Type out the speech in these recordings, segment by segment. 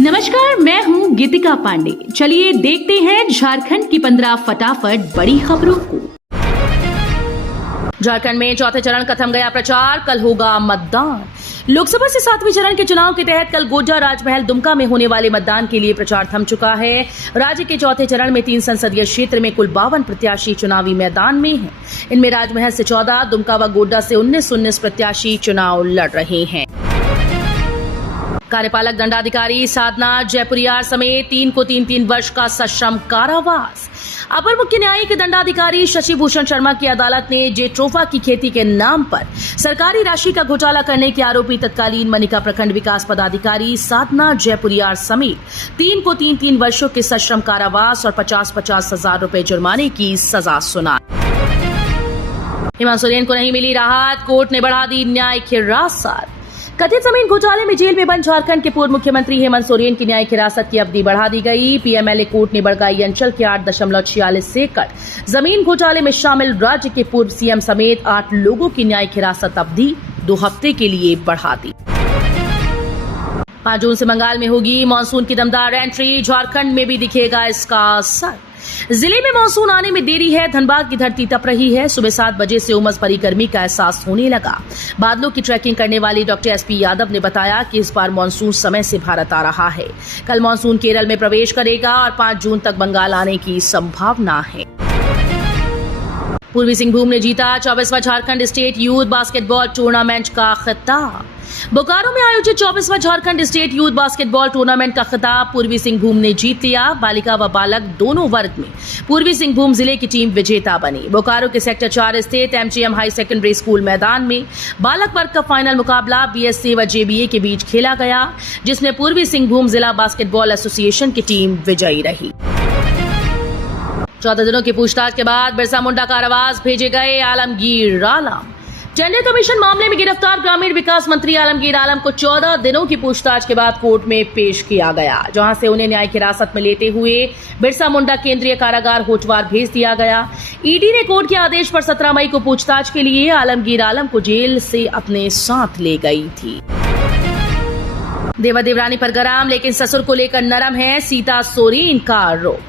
नमस्कार, मैं हूँ गीतिका पांडे। चलिए देखते हैं झारखंड की 15 फटाफट बड़ी खबरों को। झारखंड में चौथे चरण का थम गया प्रचार, कल होगा मतदान। लोकसभा से 7वें चरण के चुनाव के तहत कल गोड्डा, राजमहल, दुमका में होने वाले मतदान के लिए प्रचार थम चुका है। राज्य के चौथे चरण में 3 संसदीय क्षेत्र में कुल 52 प्रत्याशी चुनावी मैदान में हैं। इनमें राजमहल से 14, दुमका व गोड्डा से 19 प्रत्याशी चुनाव लड़ रहे हैं। कार्यपालक दंडाधिकारी साधना जयपुरियार समेत 3 को 3-3 वर्ष का सश्रम कारावास। अपर मुख्य न्यायिक दंडाधिकारी शशि भूषण शर्मा की अदालत ने जेट्रोफा की खेती के नाम पर सरकारी राशि का घोटाला करने के आरोपी तत्कालीन मनिका प्रखंड विकास पदाधिकारी साधना जयपुरियार समेत 3 को 3-3 वर्षों के सश्रम कारावास और 50-50 हजार रुपए जुर्माने की सजा सुनाई। हेमंत सोरेन को नहीं मिली राहत, कोर्ट ने बढ़ा दी न्यायिक हिरासत। कथित जमीन घोटाले में जेल में बंद झारखंड के पूर्व मुख्यमंत्री हेमंत सोरेन की न्यायिक हिरासत की अवधि बढ़ा दी गई। पीएमएलए कोर्ट ने बड़गाई अंचल के 8.46 एकड़ जमीन घोटाले में शामिल राज्य के पूर्व सीएम समेत 8 लोगों की न्यायिक हिरासत अवधि 2 हफ्ते के लिए बढ़ा दी। 5 जून से बंगाल में होगी मानसून की दमदार एंट्री, झारखंड में भी दिखेगा इसका असर। जिले में मानसून आने में देरी है, धनबाद की धरती तप रही है। सुबह 7 बजे से उमस भरी गर्मी का एहसास होने लगा। बादलों की ट्रैकिंग करने वाले डॉक्टर एसपी यादव ने बताया कि इस बार मानसून समय से भारत आ रहा है। कल मानसून केरल में प्रवेश करेगा और 5 जून तक बंगाल आने की संभावना है। पूर्वी सिंहभूम ने जीता 24वां Jharkhand state youth basketball tournament का खिताब। बोकारो में आयोजित 24वां Jharkhand state youth basketball tournament का खिताब पूर्वी सिंहभूम ने जीत लिया। बालिका व बालक दोनों वर्ग में पूर्वी सिंहभूम जिले की टीम विजेता बनी। बोकारो के सेक्टर 4 स्थित एमजीएम हाई सेकेंडरी स्कूल मैदान में बालक वर्ग का फाइनल मुकाबला बीएससी व जेबीए के बीच खेला गया, जिसमें पूर्वी सिंहभूम जिला बास्केटबॉल एसोसिएशन की टीम विजयी रही। 14 दिनों की पूछताछ के बाद बिरसा मुंडा कारावास भेजे गए आलमगीर आलम। टेंडर कमीशन मामले में गिरफ्तार ग्रामीण विकास मंत्री आलमगीर आलम को 14 दिनों की पूछताछ के बाद कोर्ट में पेश किया गया, जहां से उन्हें न्यायिक हिरासत में लेते हुए बिरसा मुंडा केंद्रीय कारागार होटवार भेज दिया गया। ईडी ने कोर्ट के आदेश पर 17 मई को पूछताछ के लिए आलमगीर आलम को जेल से अपने साथ ले गई थी। देवर देवरानी पर गरम लेकिन ससुर को लेकर नरम है सीता सोरेन का आरोप।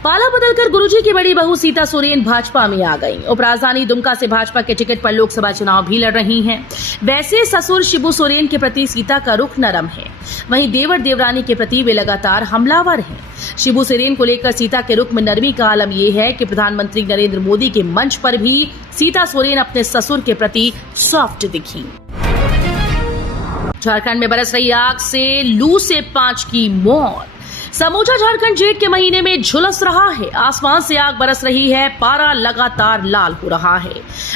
पाला बदलकर गुरुजी की बड़ी बहू सीता सोरेन भाजपा में आ गईं। उपराजधानी दुमका से भाजपा के टिकट पर लोकसभा चुनाव भी लड़ रही हैं। वैसे ससुर शिबू सोरेन के प्रति सीता का रुख नरम है, वहीं देवर देवरानी के प्रति वे लगातार हमलावर हैं। शिबू सोरेन को लेकर सीता के रुख में नरमी का आलम यह है कि प्रधानमंत्री नरेंद्र मोदी के मंच पर भी सीता सोरेन अपने ससुर के प्रति सॉफ्ट दिखी। झारखंड में बरस रही आग से लू से 5 की मौत। समूचा झारखंड जेठ के महीने में झुलस रहा है। आसमान से आग बरस रही है, पारा लगातार लाल हो रहा है।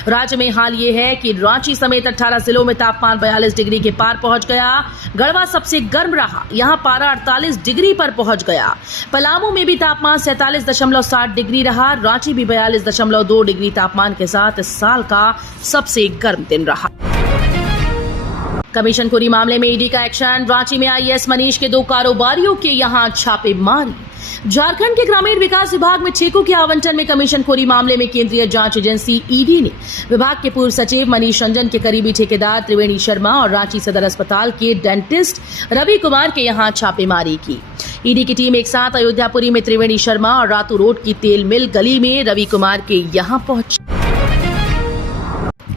राज्य में हाल ये है कि रांची समेत 18 जिलों में तापमान 42 डिग्री के पार पहुंच गया। गढ़वा सबसे गर्म रहा, यहां पारा 48 डिग्री पर पहुंच गया। पलामू में भी तापमान 47.7 डिग्री रहा। रांची भी 42.2 डिग्री तापमान के साथ इस साल का सबसे गर्म दिन रहा। कमीशन खोरी मामले में ईडी का एक्शन, रांची में आईएएस मनीष के 2 कारोबारियों के यहां छापेमारी। झारखंड के ग्रामीण विकास विभाग में ठेकों के आवंटन में कमीशन खोरी मामले में केंद्रीय जांच एजेंसी ईडी ने विभाग के पूर्व सचिव मनीष रंजन के करीबी ठेकेदार त्रिवेणी शर्मा और रांची सदर अस्पताल के डेंटिस्ट रवि कुमार के यहां छापेमारी की। ईडी की टीम एक साथ अयोध्यापुरी में त्रिवेणी शर्मा और रातू रोड की तेल मिल गली में रवि कुमार के यहां पहुंची।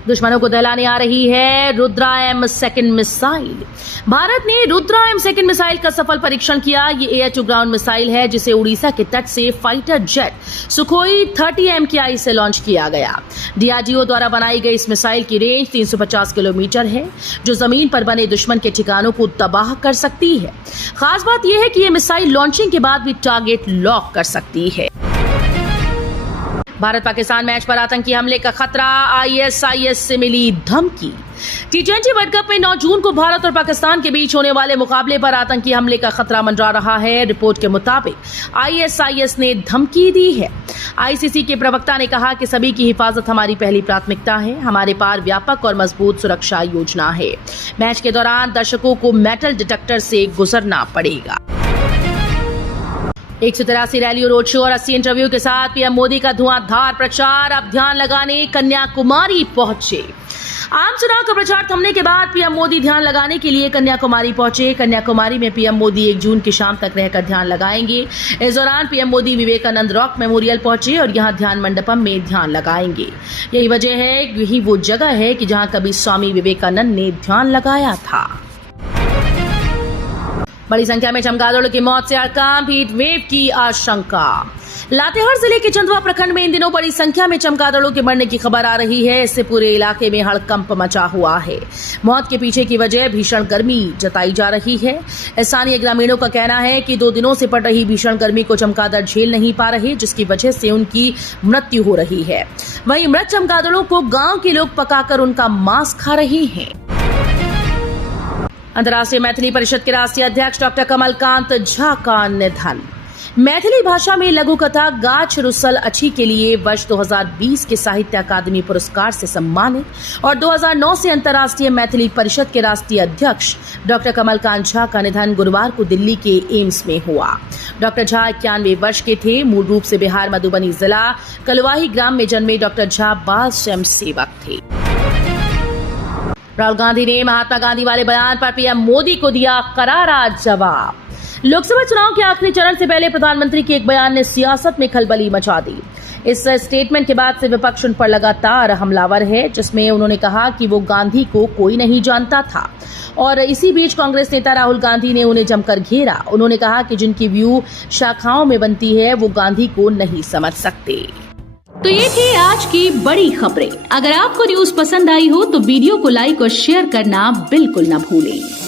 दुश्मनों को दहलाने आ रही है Rudra M second missile. Bharat ने रुद्रा एम सेकंड मिसाइल का सफल परीक्षण किया। ये एयर टू ग्राउंड मिसाइल है जिसे उड़ीसा के तट से फाइटर जेट सुखोई 30 MKI से लॉन्च किया गया। डीआरडीओ द्वारा बनाई गई इस मिसाइल की रेंज 350 किलोमीटर है, जो जमीन पर बने दुश्मन के ठिकानों को तबाह कर सकती है। खास बात यह है कि यह मिसाइल लॉन्चिंग के बाद भी टारगेट लॉक कर सकती है। भारत पाकिस्तान मैच पर आतंकी हमले का खतरा, आईएसआईएस से मिली धमकी। टी20 वर्ल्ड कप में 9 जून को भारत और पाकिस्तान के बीच होने वाले मुकाबले पर आतंकी हमले का खतरा मंडरा रहा है। रिपोर्ट के मुताबिक आईएसआईएस ने धमकी दी है। आईसीसी के प्रवक्ता ने कहा कि सभी की हिफाजत हमारी पहली प्राथमिकता है। हमारे पास व्यापक और मजबूत सुरक्षा योजना है। मैच के दौरान दर्शकों को मेटल डिटेक्टर से गुजरना पड़ेगा। 183 रैली और रोड शो और 80 इंटरव्यू के साथ पीएम मोदी का धुआंधार प्रचार। अब ध्यान लगाने कन्याकुमारी पहुंचे। आम चुनाव का प्रचार थमने के बाद पीएम मोदी ध्यान लगाने के लिए कन्याकुमारी पहुंचे। कन्याकुमारी में पीएम मोदी 1 जून की शाम तक रहकर ध्यान लगाएंगे। इस दौरान PM Modi Vivekananda rock memorial पहुंचे और यहां ध्यान मंडपम में ध्यान लगाएंगे। यही वजह है, यही वो जगह है कि जहां कभी स्वामी विवेकानंद ने ध्यान लगाया था। बड़ी संख्या में चमगादड़ों की मौत से हड़कंप, हीट वेव की आशंका। लातेहार जिले के चंदवा प्रखंड में इन दिनों बड़ी संख्या में चमगादड़ों के मरने की खबर आ रही है। इससे पूरे इलाके में हड़कंप मचा हुआ है। मौत के पीछे की वजह भीषण गर्मी जताई जा रही है। स्थानीय ग्रामीणों का कहना है कि 2 दिनों से पड़ रही भीषण गर्मी को चमगादड़ झेल नहीं पा रहे, जिसकी वजह से उनकी मृत्यु हो रही है। वहीं मृत चमगादड़ों को गांव के लोग पकाकर उनका मांस खा रहे हैं। अंतर्राष्ट्रीय मैथिली परिषद के राष्ट्रीय अध्यक्ष डॉक्टर कमलकांत झा का निधन। मैथिली भाषा में लघु कथा गाछ रुसल अच्छी के लिए वर्ष 2020 के साहित्य अकादमी पुरस्कार से सम्मानित और 2009 से अंतर्राष्ट्रीय मैथिली परिषद के राष्ट्रीय अध्यक्ष डॉक्टर कमलकांत झा का निधन गुरुवार को दिल्ली के एम्स में हुआ। डॉक्टर झा 91 वर्ष के थे। मूल रूप से बिहार मधुबनी जिला कलवाही ग्राम में जन्मे डॉक्टर झा बाल स्वयं सेवक थे। राहुल गांधी ने महात्मा गांधी वाले बयान पर पीएम मोदी को दिया करारा जवाब। लोकसभा चुनाव के आखिरी चरण से पहले प्रधानमंत्री के एक बयान ने सियासत में खलबली मचा दी। इस स्टेटमेंट के बाद से विपक्ष उन पर लगातार हमलावर है, जिसमें उन्होंने कहा कि वो गांधी को कोई नहीं जानता था। और इसी बीच कांग्रेस नेता राहुल गांधी ने उन्हें जमकर घेरा। उन्होंने कहा कि जिनकी व्यू शाखाओं में बनती है वो गांधी को नहीं समझ सकते। तो ये थी आज की बड़ी खबरें। अगर आपको न्यूज पसंद आई हो तो वीडियो को लाइक और शेयर करना बिल्कुल न भूलें।